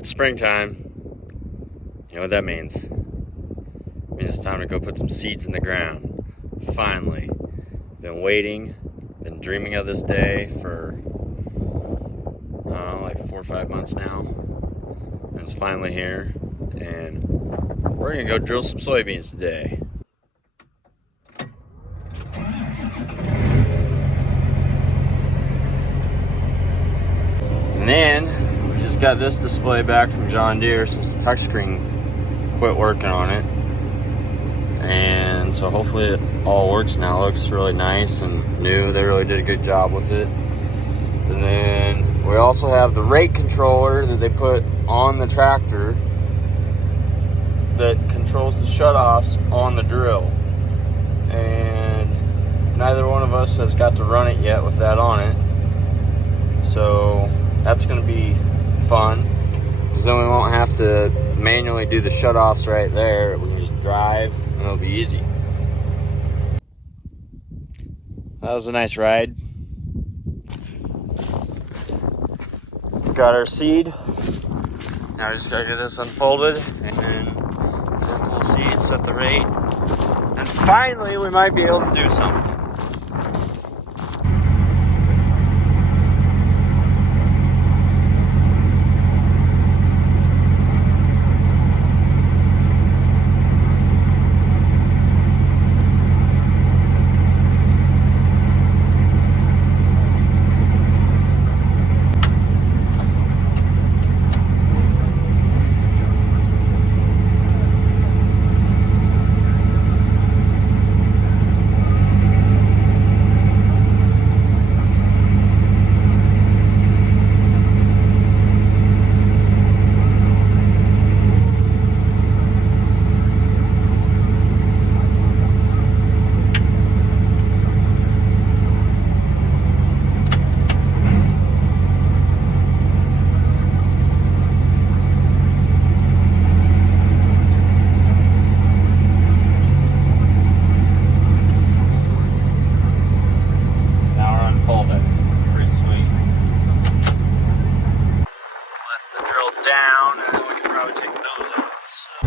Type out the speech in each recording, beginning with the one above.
It's springtime. You know what that means? It means it's time to go put some seeds in the ground. Finally. Been waiting, been dreaming of this day for, I don't know, like 4 or 5 months now. And it's finally here. And we're gonna go drill some soybeans today. And then, just got this display back from John Deere since the touchscreen quit working on it. And so hopefully it all works now. It looks really nice and new. They really did a good job with it. And then we also have the rate controller that they put on the tractor that controls the shutoffs on the drill. And neither one of us has got to run it yet with that on it. So that's going to be fun, because then we won't have to manually do the shutoffs right there. We can just drive and it'll be easy. That was a nice ride. Got our seed. Now we just gotta get this unfolded and then full seed, set the rate, and finally we might be able to do something. Down, and then we can probably take those off. So.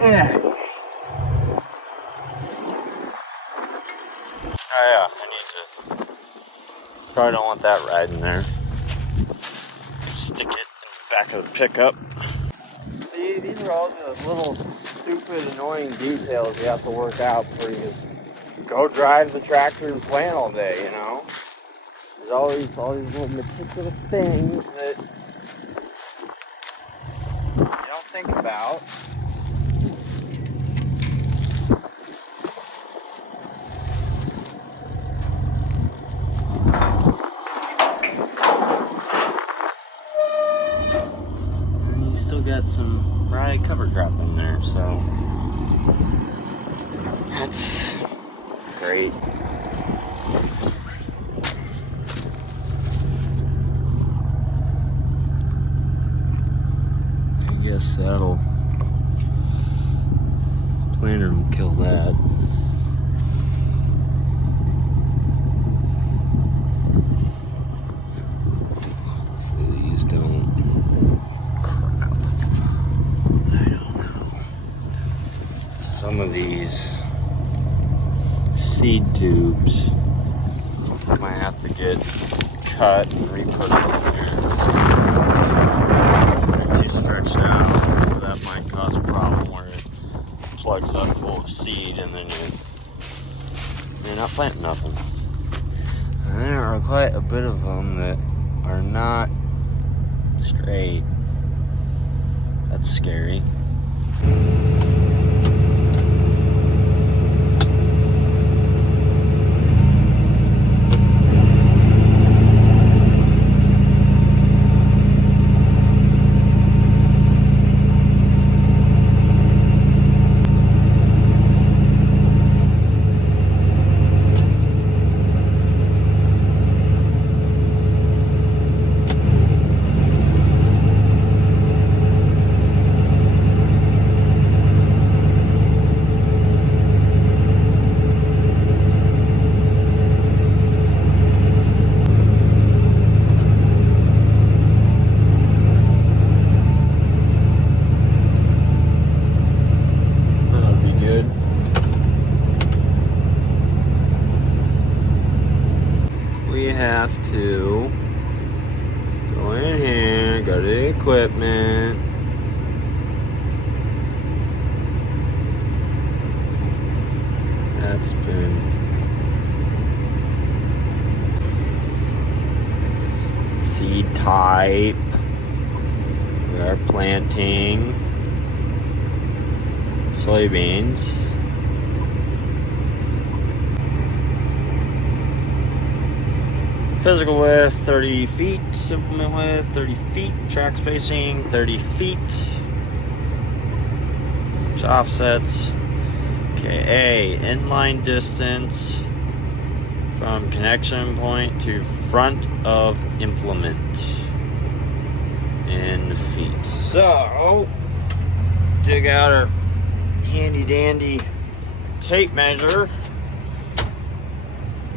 Yeah. Oh yeah, I need to. Probably don't want that riding there. Just stick it in the back of the pickup. See, these are all the little stupid, annoying details you have to work out before you just go drive the tractor and plant all day, you know? There's always all these little meticulous things that you don't think about. And you still got some rye cover crop in there, so that's great. I guess that'll planter will kill that. Hopefully these don't. Some of these seed tubes might have to get cut and re-put in here. They're too stretched out, so that might cause a problem where it plugs up full of seed and then you're not planting nothing. And there are quite a bit of them that are not straight. That's scary. have to go in here, go to the equipment. That's been seed type. We are planting soybeans. Physical width 30 feet, implement width 30 feet, track spacing 30 feet, which offsets. Okay, inline distance from connection point to front of implement in feet. So, dig out our handy dandy tape measure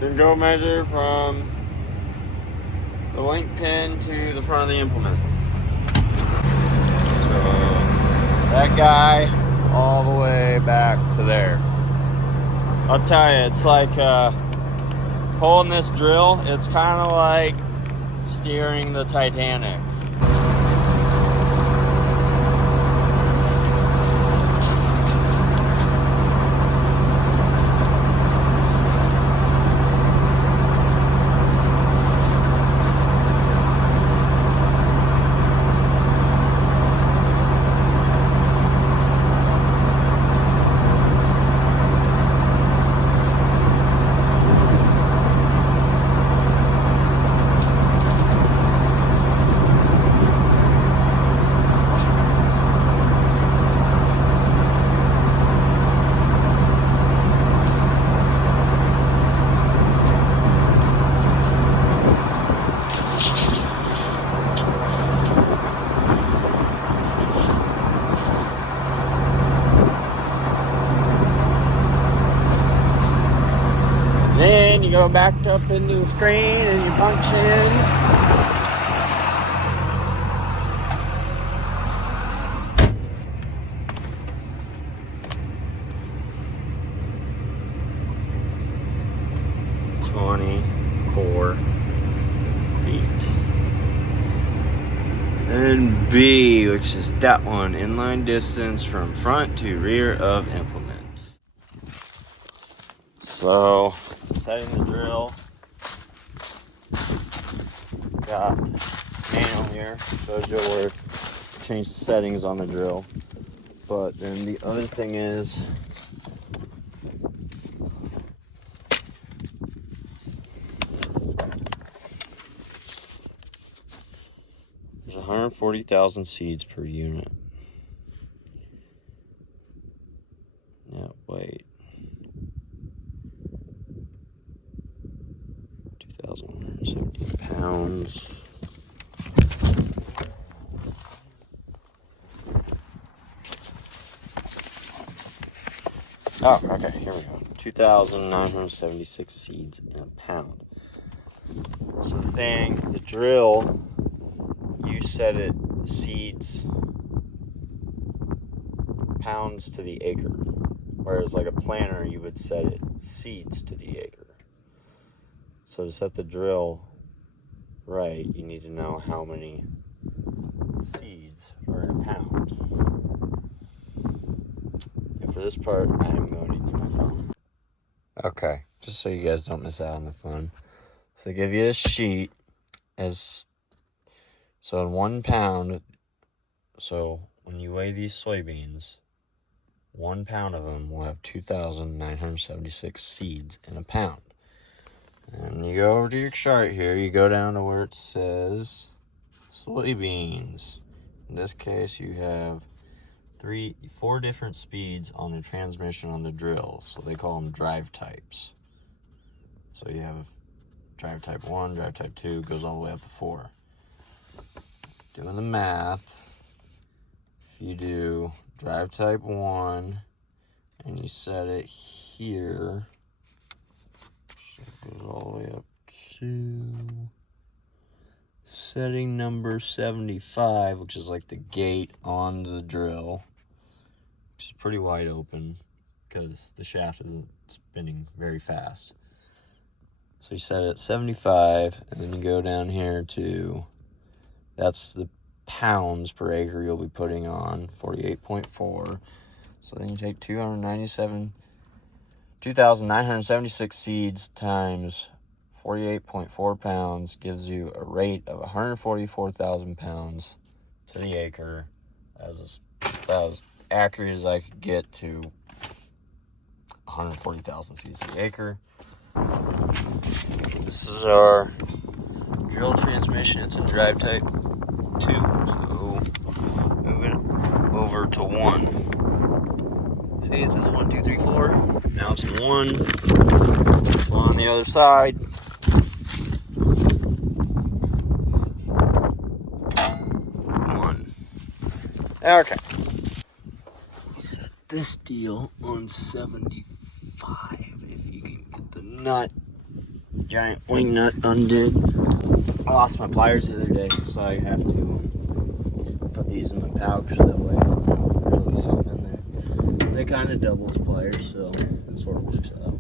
and go measure from the link pin to the front of the implement. So that guy all the way back to there. I'll tell you, it's like pulling this drill. It's kind of like steering the Titanic. Then you go back up into the screen and you punch in. $24 feet. And B, which is that one, inline distance from front to rear of implement. So, setting the drill. Got manual here, shows you where to change the settings on the drill. But then the other thing is, there's 140,000 seeds per unit. Now, wait. 2,170 pounds. Oh, okay, here we go. 2,976 seeds in a pound. So the drill, you set it seeds pounds to the acre. Whereas like a planter, you would set it seeds to the acre. So to set the drill right, you need to know how many seeds are in a pound. And for this part, I am going to need my phone. Okay, just so you guys don't miss out on the fun. So they give you a sheet so in 1 pound, so when you weigh these soybeans, 1 pound of them will have 2,976 seeds in a pound. And you go over to your chart here, you go down to where it says soybeans. In this case, you have 4 different speeds on the transmission on the drill. So they call them drive types. So you have drive type 1, drive type 2, goes all the way up to 4. Doing the math, if you do drive type 1 and you set it here, goes all the way up to setting number 75, which is like the gate on the drill, which is pretty wide open because the shaft isn't spinning very fast. So you set it at 75, and then you go down here to, that's the pounds per acre you'll be putting on, 48.4. So then you take 2,976 seeds times 48.4 pounds gives you a rate of 144,000 pounds to the acre. That was as accurate as I could get to 140,000 seeds to the acre. This is our drill transmission. It's in drive type 2. So moving it over to 1. See, it says 1, 2, 3, 4. Now it's in 1. So on the other side. 1. Okay. Set this deal on 75 if you can get the nut. Giant wing nut undid. I lost my pliers the other day, so I have to put these in my pouch that way there'll be something in there. They kind of double as pliers, so it sort of works out.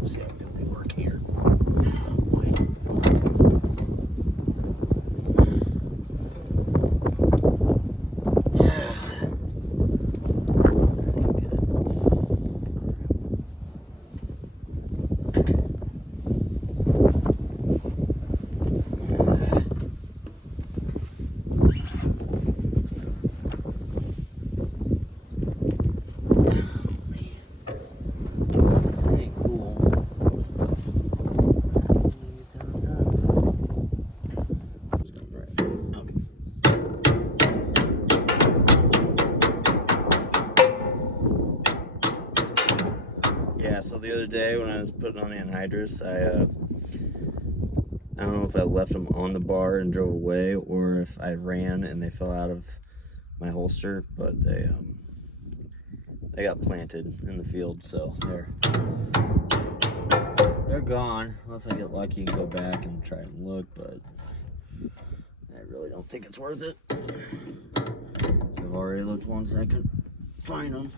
Let's see how good they work here. So the other day when I was putting on the anhydrous, I don't know if I left them on the bar and drove away, or if I ran and they fell out of my holster, but they got planted in the field, so they're gone. Unless I get lucky and go back and try and look, but I really don't think it's worth it. So I've already looked once and I couldn't find them.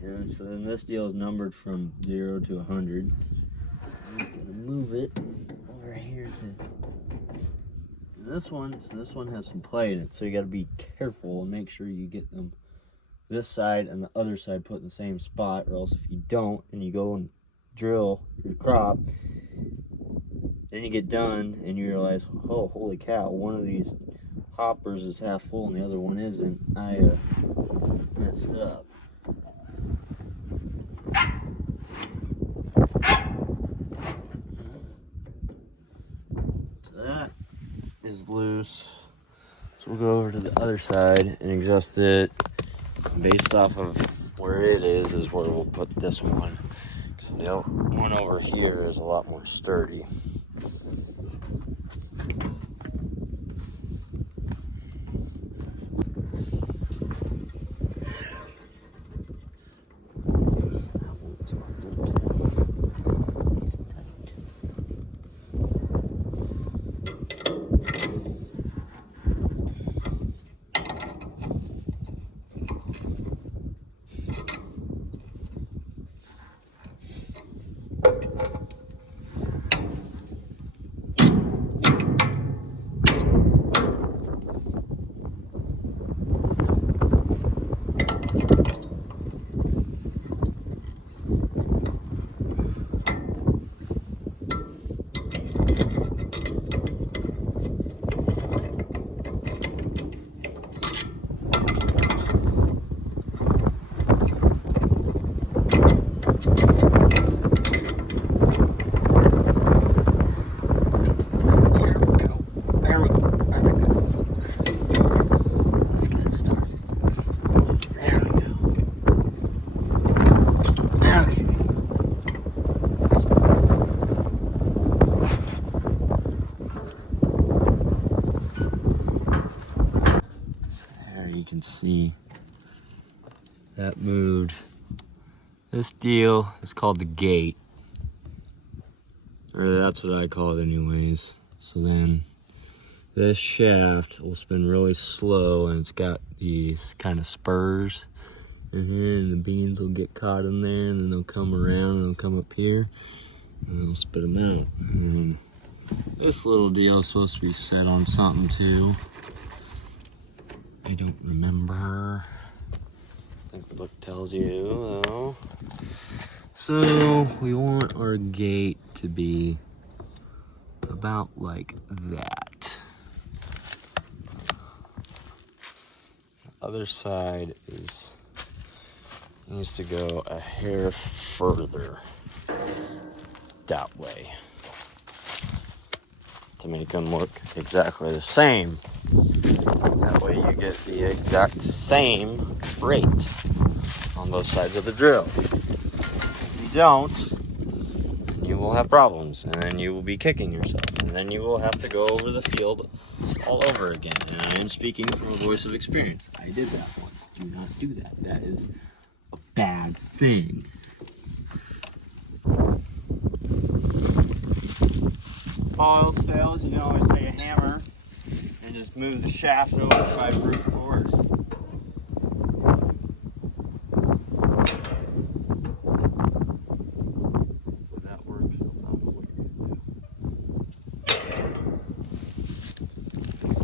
And so then this deal is numbered from 0 to 100. I'm just gonna move it over here to this one. So this one has some play in it, so you got to be careful and make sure you get them this side and the other side put in the same spot, or else if you don't and you go and drill your crop, then you get done and you realize, oh, holy cow, one of these hoppers is half full and the other one isn't. I messed up. So that is loose. So we'll go over to the other side and adjust it based off of where it is where we'll put this one. Because the one over here is a lot more sturdy. Can see that moved. This deal is called the gate, or that's what I call it anyways. So then this shaft will spin really slow, and it's got these kind of spurs in here, and the beans will get caught in there, and then they'll come around and they'll come up here, and they'll spit them out. And this little deal is supposed to be set on something too. I don't remember. I think the book tells you though. So we want our gate to be about like that. The other side needs to go a hair further that way to make them look exactly the same. That way you get the exact same rate on both sides of the drill. If you don't, then you will have problems, and then you will be kicking yourself, and then you will have to go over the field all over again. And I am speaking from a voice of experience. I did that once. Do not do that. That is a bad thing. If all else fails, you can always take a hammer and just move the shaft over by brute force. If that works, you'll tell me what you're going to do.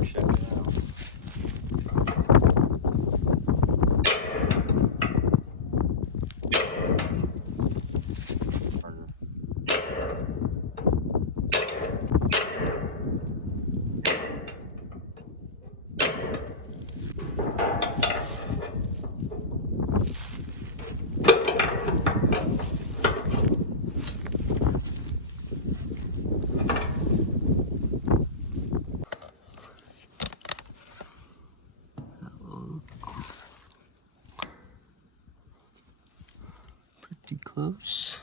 Check it out. Pretty close.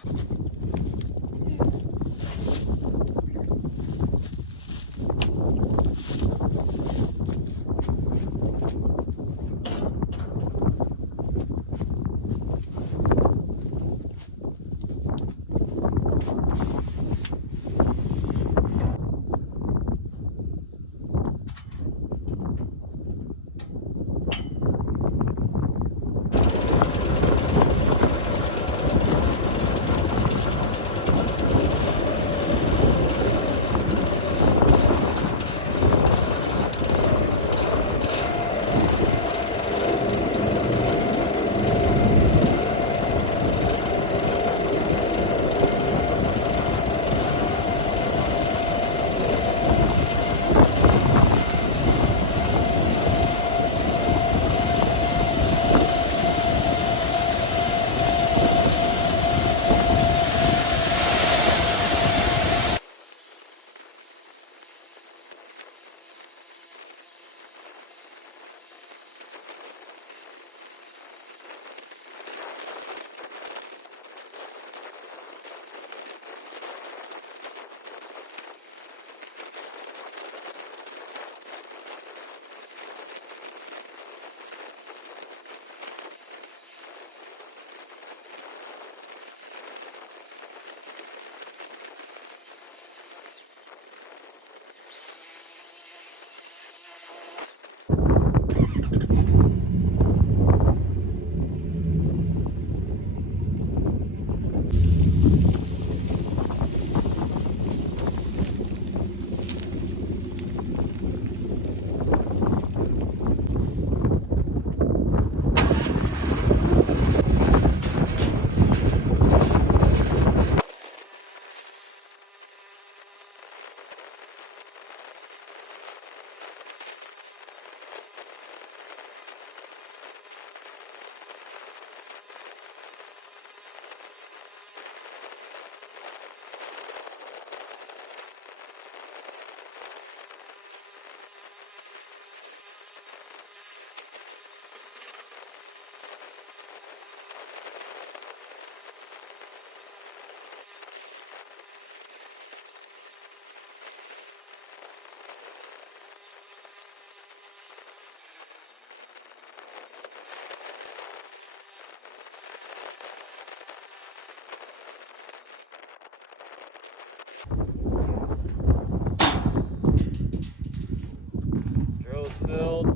Drill's filled,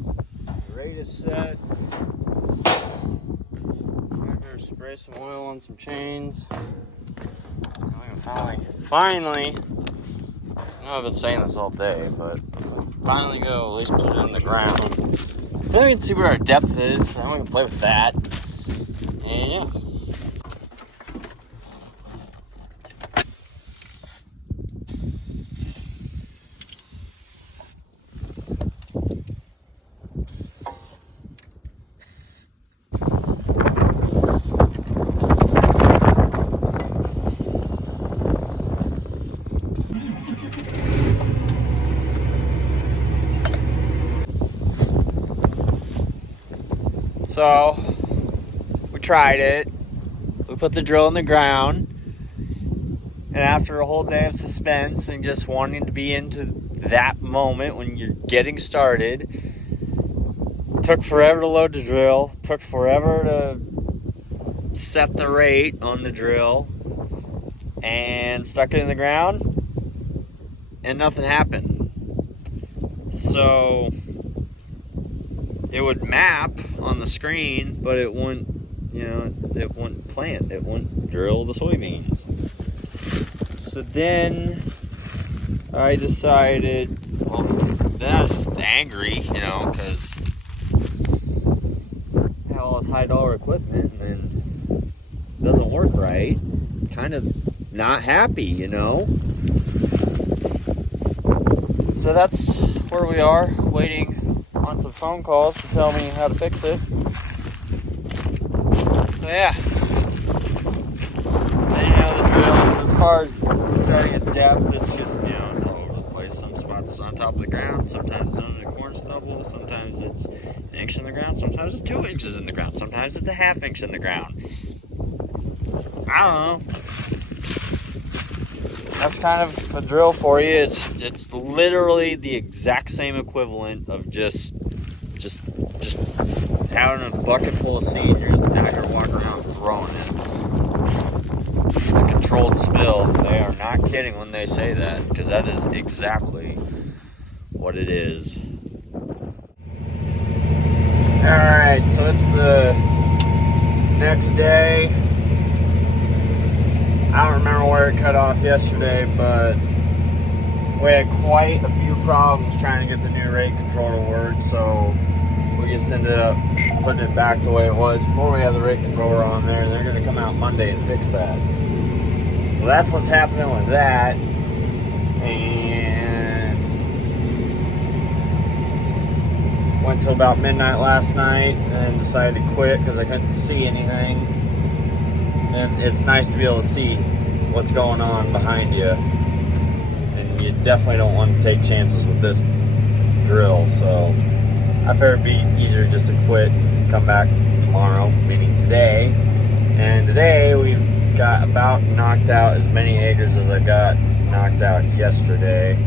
Weight is set. I'm gonna spray some oil on some chains. I'm gonna finally, I know I've been saying this all day, but finally go at least put it in the ground. Then we can see where our depth is. Then we can play with that. And yeah. So, we tried it. We put the drill in the ground. And after a whole day of suspense and just wanting to be into that moment when you're getting started, took forever to load the drill, took forever to set the rate on the drill, and stuck it in the ground, and nothing happened. So it would map on the screen, but it wouldn't, it wouldn't plant, it wouldn't drill the soybeans. So then I decided, well, then I was just angry, because I have all this high dollar equipment and then it doesn't work right. Kind of not happy, So that's where we are, waiting on some phone calls to tell me how to fix it. So yeah. The drill, as far as setting a depth, it's just, it's all over the place. Some spots on top of the ground, sometimes it's under the corn stubble, sometimes it's an inch in the ground, sometimes it's 2 inches in the ground, sometimes it's a ½ inch in the ground. I don't know. That's kind of a drill for you. It's literally the exact same equivalent of just having a bucket full of seed and you're just out here walking around throwing it. It's a controlled spill. They are not kidding when they say that, because that is exactly what it is. Alright, so it's the next day. I don't remember where it cut off yesterday, but we had quite a few problems trying to get the new rate control to work, so we just ended up putting it back the way it was before we had the rate controller on there. They're going to come out Monday and fix that. So that's what's happening with that. And went till about midnight last night and then decided to quit because I couldn't see anything. And it's nice to be able to see what's going on behind you. And you definitely don't want to take chances with this drill. So I figured it'd be easier just to quit and come back tomorrow, meaning today. And today we've got about knocked out as many acres as I got knocked out yesterday.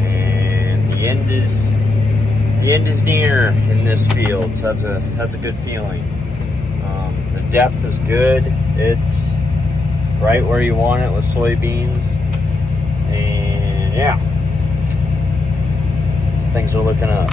And the end is near in this field, so that's a good feeling. The depth is good. It's right where you want it with soybeans. And yeah, things are looking up.